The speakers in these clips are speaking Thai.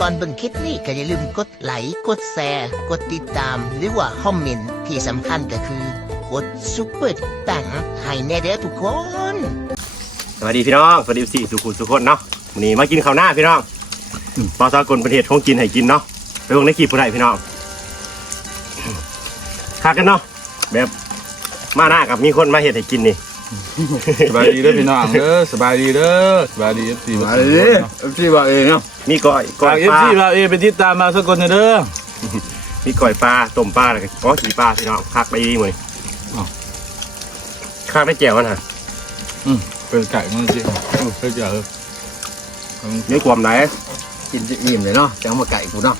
ก่อนเบิ่งคลิปนี้ก็อย่าลืมกดไลค์กดแชร์กดติดตาม หรือว่าคอมเมนต์ที่สำคัญก็คือกดซุปเปอร์ตังให้แน่เด้อทุกคน สวัสดีพี่น้องสวัสดีสี่สุขุมสุขคนเนาะวันนี้มากินข้าวหน้าพี่น้องปลาสากลประเทศของกินให้กินเนาะไปลงในคลิปผู้ใดพี่น้องคักกันเนาะแบบมาหน้ากับมีคนมาเห็ดให้กินนี่ สบายดีเด้อพี่น้องเด้อสบายดีเด้อสบายดีเอฟซีมาเลยเอฟซีบอกเองเนาะมีก้อยก้อฝายกเอปฟลาซีเราเอเป็นติดตามมาสักคนหน่อยเด้อมีก้อยปลาต้มปลาแล้วก็ก้อยขี่ปลาพี่น้องคักไปดีหมดคักได้แจ่วนะอืมเป็นไก่มันจริงอืมเป็นไก่เออเนื้อความไหนกินจะอิ่มเลยเนาะจังมาไก่กูเนาะ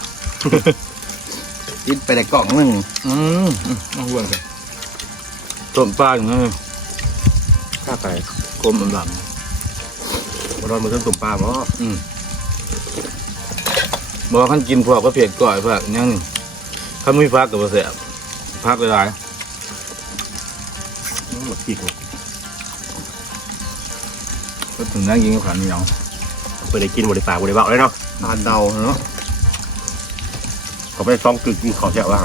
กินไปในกล่องหนึ่งอืมอืมเอาวนไปต้มปลาอย่างนั้นเลย คักไปกลมอันดบรอนมือต้นต้มปลาบ่ำอืมบอกว่าขันกินพวกก็เผ็ดก่อยพวกอย่างนี้ขันไม่พักกับว่าแสบพักหลายหมดปีกๆก็ถึงนั่งกินกับขันเหนียวเพื่อได้กินบริปากบริเบาเลยเนาะทานเดาเนาะเขาไปซองกึกกินขอแจ่วว่า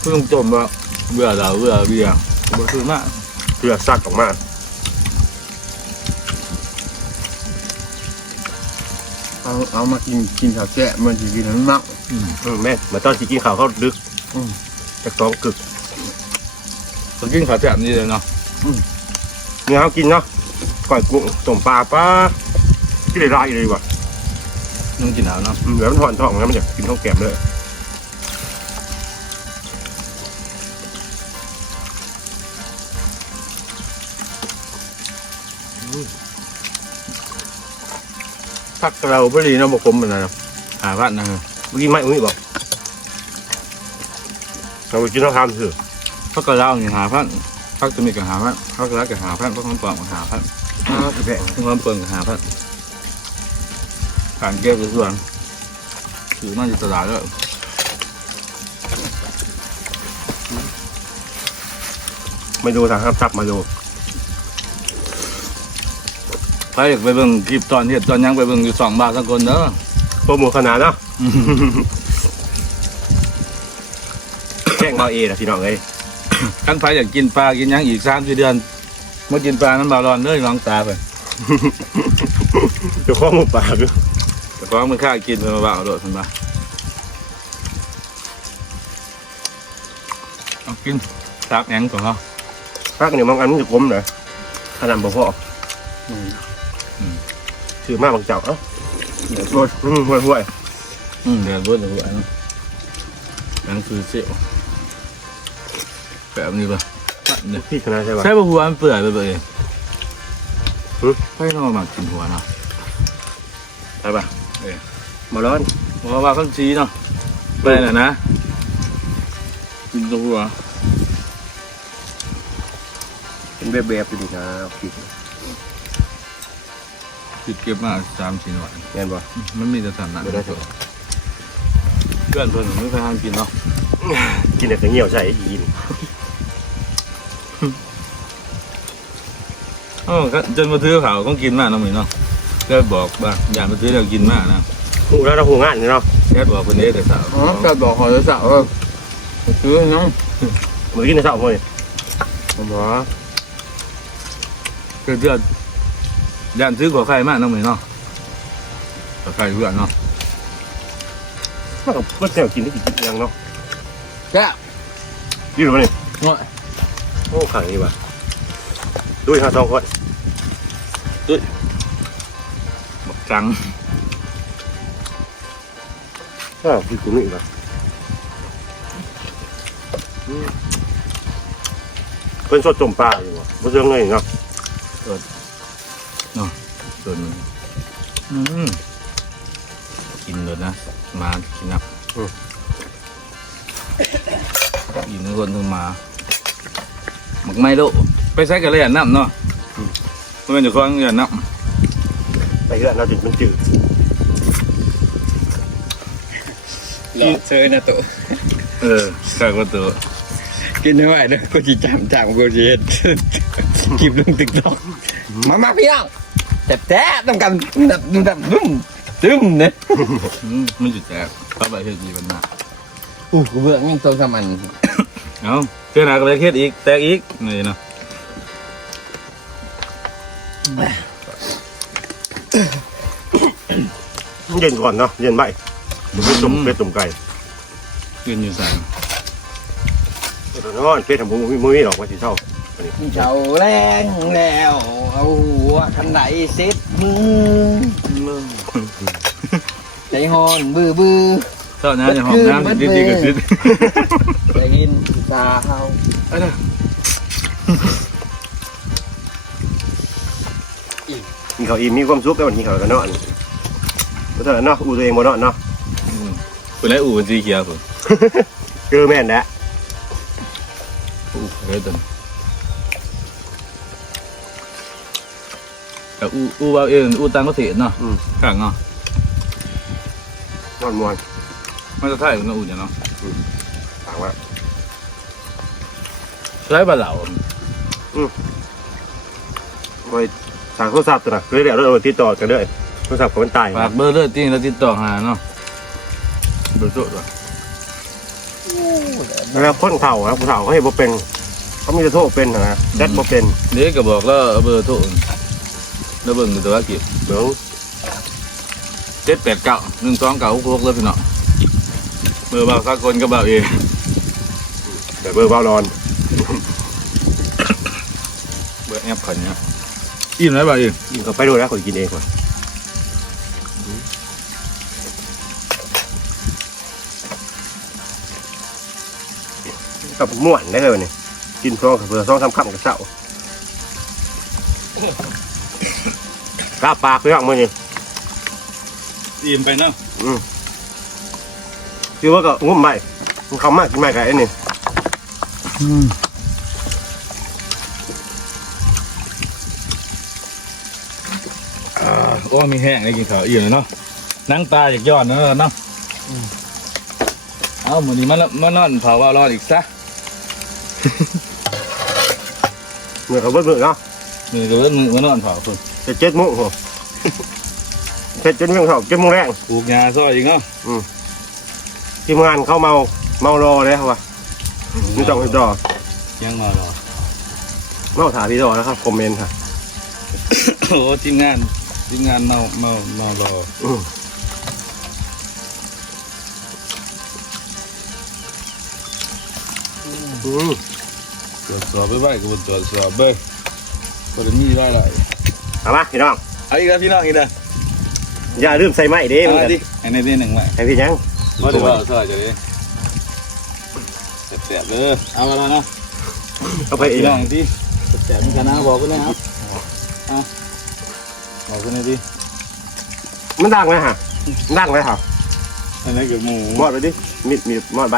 เพิ่งจมว่าเบื่อเราเบื่อเบื่อบ่ซื้อมาก เพื่อซักออกมาเอาเอามากินกินข้าวแกะมันจะกินน้ำเนาะอืมอืมแม่เหมือนตอนที่กินข้าวเขาดึกอืม จากซองกึกก็กินข้าวแซ่บนี่เลยเนาะเนื้อเขากินเนาะก่อยกุ้งต้มปลาป้าที่ได้รายเลยว่ะ น้องกินเอาเนาะ อืมเหลือมันถอนท้องแล้วมันอยากกินข้าวแกงเลย พักเราพอดีเนาะบอกผมเป็นไงเนาะหาพัดนะครับเมื่อกี้ไม่อุ้ยบอกเราไปกินข้าวทำเถอะพักกระเล่าอย่างหาพัดพักจะมีกับหาพัดพักกระเล่ากับหาพัดพักน้ำปองกับหาพัดอ้าวแกะพักน้ำเปิงกับหาพัดการเก็บกระส่วนถือมาอยู่ตลาดแล้วไม่ดูทางห้ามซับมาดู ครอยากไปเบิ่งคลิปตอนเฮ็ดตอนยังไปเบิ่งอยู่สองบาทสักคนเด้อ โปรโมทขนาดเนาะ แจ้งเบาเอนะพี่น้องเลยกันไฟอยากกินปลากินหยังอีกสามสี่เดือนมากินปลาน้ำบาลอนเลยลองตาไปเดี๋ยวข้อมูลปลาด้วยแต่ของมันค่ากินเป็นมาบ่าวโดดสันบาเอากินซับหยังก่อนเนาะ พักเนี่ยบางอันมันจะกลมหน่อยขนาดบ่พอ ถือมาบางเจ้าเอ้าเดี๋ยวโทษอืมห่วยห่วยอืมเดี๋ยวรวดเดี๋ยวรวดเนาะนั่นคือเสี่ยวแบบนี้ป่ะเนี่ยพี่ชนะใช่ปะใช่ป่ะหัวมันเปื่อยไปเลยหึให้เรามากินหัวเนาะใช่ปะเออมาร้อนเพราะว่าข้าวจีเนาะไปน่ะนะกินตัวหัวเป็นแบบแบบอยู่ดีนะพี่ ติดเก็บมาสามสี่วันแม่นปะมันมีแต่สามนัดไม่ได้เถอะเพื่อนเพื่อนไม่เคยทานกินเนาะกินแต่เงี้ยวใส่อีนเออก็จนมาซื้อเขาก็กินมากเนาะหมีเนาะก็บอกว่าอย่ามาซื้อเรากินมากนะหูแล้วเราหูงานนี่เนาะแค่บอกคนนี้แต่สาวอ๋อแกบอกขอจะสาวเออซื้อเนาะเมื่อกี้ในเช้าพ่อนี่ผมบอกคือเพื่อน ย่านซื้อขอไข่มากเนาะหมีเนาะขอไข่เพื่อนเนาะมันก็มันแซวกินได้กี่ยังเนาะแกะยี่หรือเปล่านี่ง่อยโอ้ขังนี่วะดูอีกห้าสองคนบอกจังอ้าวพี่กูนี่วะอืมเป็นสดจมปลาอยู่วะบ่เรื่องไงเนาะ ส่วนหนึ่งอืมกินเลยนะ มากินนับกินทุกคนต้องมาหมักไม่โลไปใช้กันเลยอะน้ำเนาะมันเป็นอยู่ข้างอย่างน้ำไปเรื่อยเราถึงมันจืดหลอดเซยนะตัวเออใช่ก็ตัวกินไม่ไหวเด้อกูจีจำจำกูจีเฮ็ดคลิปลงติ๊กต็อกมามาพี่น้อง แต่แต่ต้องกันแบบแบบนุ่มตึ้มเนี่ยอืมมันจุดแตกเข้าไปเฮ็ดดีมันมาอู้กูเบื่อยังต้องทำมันเอาเพื่อนหาก็เลยเฮ็ดอีกแตกอีกนี่เนาะเย็นก่อนเนาะเย็นใบมันเป็นตุ่มเป็นตุ่มไก่ยืนอยู่ใส่นอนเป็ดทำมุ้งมุ้ยหรอกว่าสิเท่า เจ้าแรงแล้ว เอาหัวคันไหนเซ็ตมือใจฮอนบื้อบื้อเจ้าน้ำจะหอมน้ำดีๆก็ซิดได้ยินตาเฮากินข้าวอิ่มมีความสุขแล้ววันนี้ข้าวก็นอนก็เท่านั้นเนาะอูตัวเองบ่นอนเนาะคุณไอ้อู่เป็นสีเขียวคุณเจอแม่นแล้วอู่เลยตัน แต่อู่อู่ว่าเองอู่ต่างประเทศเนาะข้างเนาะนอนมวนมาจะไทยเนาะอู่เนี่ยเนาะต่างว่า ใช้บ้านเหล่าไว้สั่งโทรศัพท์ตัวน่ะเรื่อยๆเราติดต่อกันเรื่อยโทรศัพท์ของมันตายฝากเบอร์เลยจริงแล้วติดต่อหาเนาะเบอร์โทรด้วยแล้วคนเฒ่าครับผู้เฒ่าเขาเห็นบ่เป็นเขามีแต่โทรเป็นนะแชทบ่เป็นเด็กก็บอกแล้วเอาเบอร์โทร แล้วเบิ่งดูตัวว่ากี่เบิ่งเจ็ดแปดเก้าหนึ่งสองเก้าหกหกแล้วพี่น้องเบอร์เบาสักคนก็เบาเองแต่เบอร์เบาร้อน เบอร์แอปขันเนี้ยอิ่มไหมเบาเองกินก็ไปดูแล้วคนกินเองก่อนกับม่วนได้เลยวันนี้กินซองกับเพื่อซองทำข้ามกับเช้า กล้าปากไปย่างมือนี่อิ่มไปเนาะอืมคือว่าก็งุ่มใหม่มันคำมากกินใหม่กับไอ้นี่โอ้มีแห้งได้กินข้าวอิ่มเลยเนาะนั่งตาอยากย้อนเนาะเนาะเอาหมือนี้มันมานอนเผาว่ารอดอีกซะเมื่อเขาเบิดมือเนาะมือก็เว้นมือมานอนเผาคน จะเจ็ดโมงโหเจ็ดเจ็ดโมงเท่าเจ็ดโมงแรงปลูกยาซอยอีกเนาะทีมงานเข้าเมาเมารอเลยครับวะนี่ต้องให้รอยังมารอเมาถามพี่รอนะครับคอมเมนต์ค่ะ โอ้ทีมงานทีมงานเมาเมาเมารออืมอืมตรวจสอบไปไว้ก็บ่ตรวจสอบเบ้ยก็จะมีรายละเอามาพี่น้อง เอาอีกแล้วพี่น้องอีกแล้วอย่าลืมใส่ไม้เด้เอามึงมาดิให้ในที่หนึ่งไว้ให้พี่ยังมาดูว่าซอยจะได้แสบๆเลยเอามาแล้วเนาะเอาไปอีพี่กน้องดิแสบๆมีกันนะบอกกันเลยครับเอาบอกกันเลยดิมันดังไหมฮะมันดังไหมครับอันนี้คือหมูมอดไปดิมีดมีดมอดใบ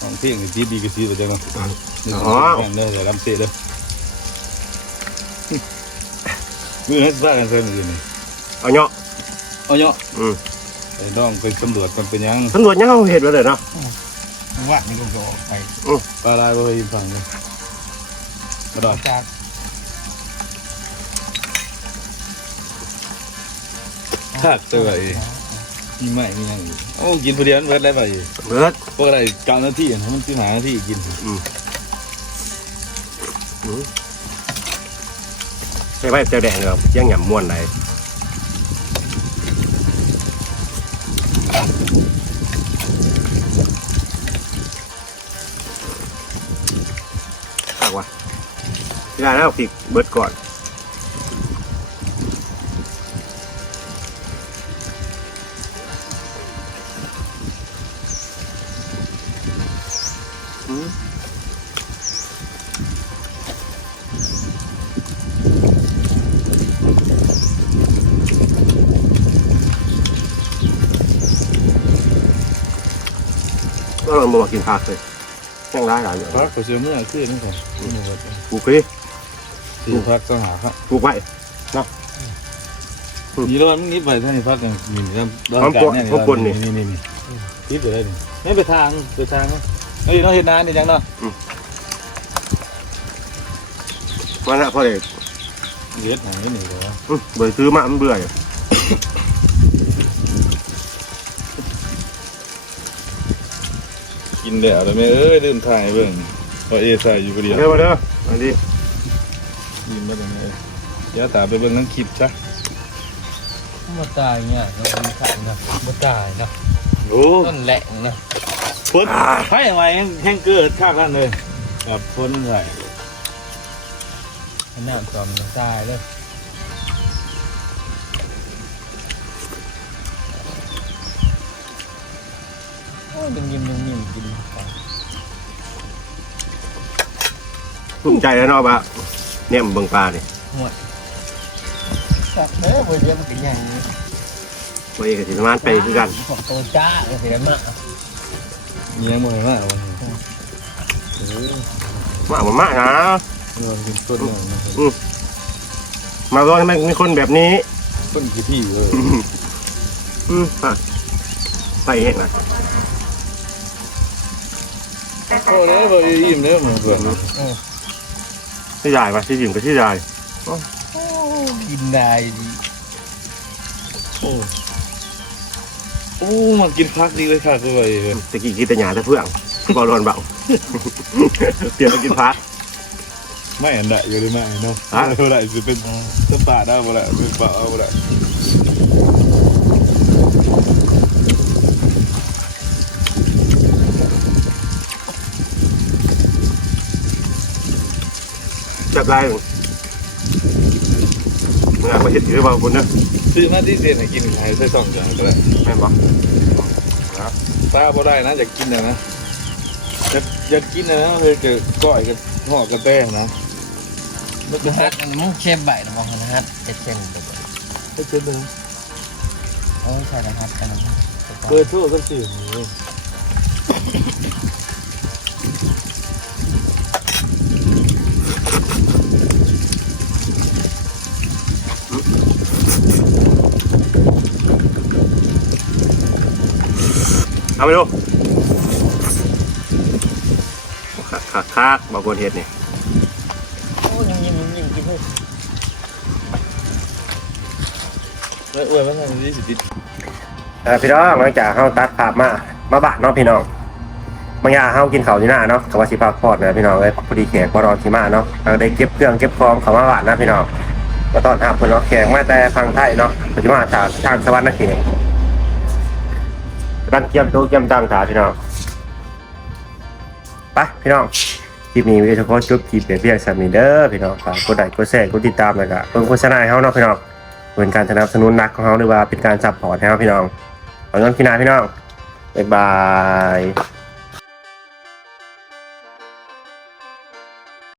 ของเที่ยงดีดีก็ซีไปจัง มั้งเลยเดี๋ยวลำเสียเลยมือให้สร้างกันเสร็จเลยนี่เอาเนาะเอาเนาะอืมไปน้องไปตำรวจมันเป็นยังตำรวจยังเอาเหตุไว้เลยเนาะ ว่านี่ก็ออกไปปลาลายไปฟังเลยกระดอดจากคาดตัวไอ้มีไหมมียังอยู่โอ้กินผู้เดียวมันเบิดอะไรไปอยู่เบิด พวกอะไรเก้านาทีอะมันสิหานาทีกิน ใช่ไหมเจ้าแดงเลยครับยังหย่ำม้วนไหนฝากวะไม่ได้แล้วฟิกเบิดก่อน ก็ลองมากินผักเลยยังร้ายหลายอยู่พักไปเชื่อเมื่อคืนนี่ผมหมูวัดปลูกพี่ดูพักต้องหาครับปลูกไว้นี่แล้วมันนี้ไปท่านพักกันมีนี่นี่นี่นี่ทิพย์ไปเลยนี่ไม่ไปทางไปทางเฮ้ยน้องเห็นนานนี่ยังเนาะมาละพ่อเด็กเล็ดหางนี่หนึ่งเลยวะอืมเบื่อซื้อมามันเบื่อ อยู่กินเดี๋ยวแล้วไม่เอ้ยลืมถ่ายเบิ่งเพราะเอถ่ายอยู่คนเดียวเร็วมาเด้อมาดิกินได้ยังไงอย่าตามไปเบิ่งนั่งคลิปจ้ะมาตายเนี่ยเราเป็นขันนะมาตายนะโอ้ต้นแหลงนะพ้นไพ่ไว้แห้งเกิดข้างกันเลยกับพ้นไหลขนาดจอมมาตายเลยโอ้ยยังยิ้มยังยิ้มกิน ภูมิใจแล้วเนาะบะเนี่ยมันเบิ่งปลาเนี่ยสักเด้อบ่เยี่ยมกันอย่างนี้ตัวเองกับสิประมาณไปคือกันของโตจ้าเลยเสียมากเมียมือมากวันนี้มาบ่มานะเงินกินต้นหนึ่งมาก็ให้มันมีคนแบบนี้ต้นกี่ที่เลยอืมไปไปเองนะโอ้เนี่ยพออิ่มเนี่ยเหมือนเพื่อน ที่ใหญ่ปะที่หยิมกับที่ใหญ่กินได้ดีโอ้โอ้มากินพักดีเลยค่ะก็ไปตะกี้กินแต่หยาแต่เพื่องบอลลอนเบาเปลี่ยนมากินพักไม่อันใดอยู่เลยไม่เนาะฮะเท่าไหร่จะเป็นสปาได้บ่ละเป็นปลาเอาบ่ละ บลายมึงมึงอะมาเห็ดถือเบาคนนะซื้อมาที่เซียนให้กินขายใส่ซองอย่างก็ได้แม่นบอกตาบ่ได้นะอยากกินนะนะอยากอยากกินนะนะเลยจะก้อยกับหอกกับแป้งนะนะฮะอันนี้มึงเชฟใบนะมองนะฮะเจ็ดเซนเด็ดให้เชิญเลยโอ้ใช่นะฮะอันนั้นเปิดทั่วก็สื่อ เอาไปดูคักคักคักบางคนเห็ดเนี่ยโอ้ยังยิ้มยังยิ้มกินเลยแล้วอวยมันทำดีสิติดเออพี่น้องหลังจากเฮาตัดภาพมา มาบะเนาะพี่น้องบางอย่างเฮากินข้าวอยู่หน้าเนาะกับว่าสิพักผ่อนนะพี่น้องเอ้ยพอดีแขกบ่รอสิมาเนาะเราได้เก็บเครื่องเก็บของเข้ามาบะนะพี่น้องก็ตอนทับเพิ่นเนาะแขกมาแต่ฟังไทยเนาะปัจจุบันจากทางสวรรค์นะเขต รันเกียมโตะเกียมตังถาพี่น้องไปพี่น้องคลิปนี้วิดีโอจบคลิปเปรียบเทียบสามีเด้อพี่น้องฝากกดไลค์กดแชร์กดติดตามแล้วก็เบิ่งโฆษณาให้เขาเนาะพี่น้องเป็นการสนับสนุนนักของเขาหรือว่าเป็นการซัพพอร์ตให้เขาพี่น้องขอบคุณพี่นาพี่น้องบ๊ายบาย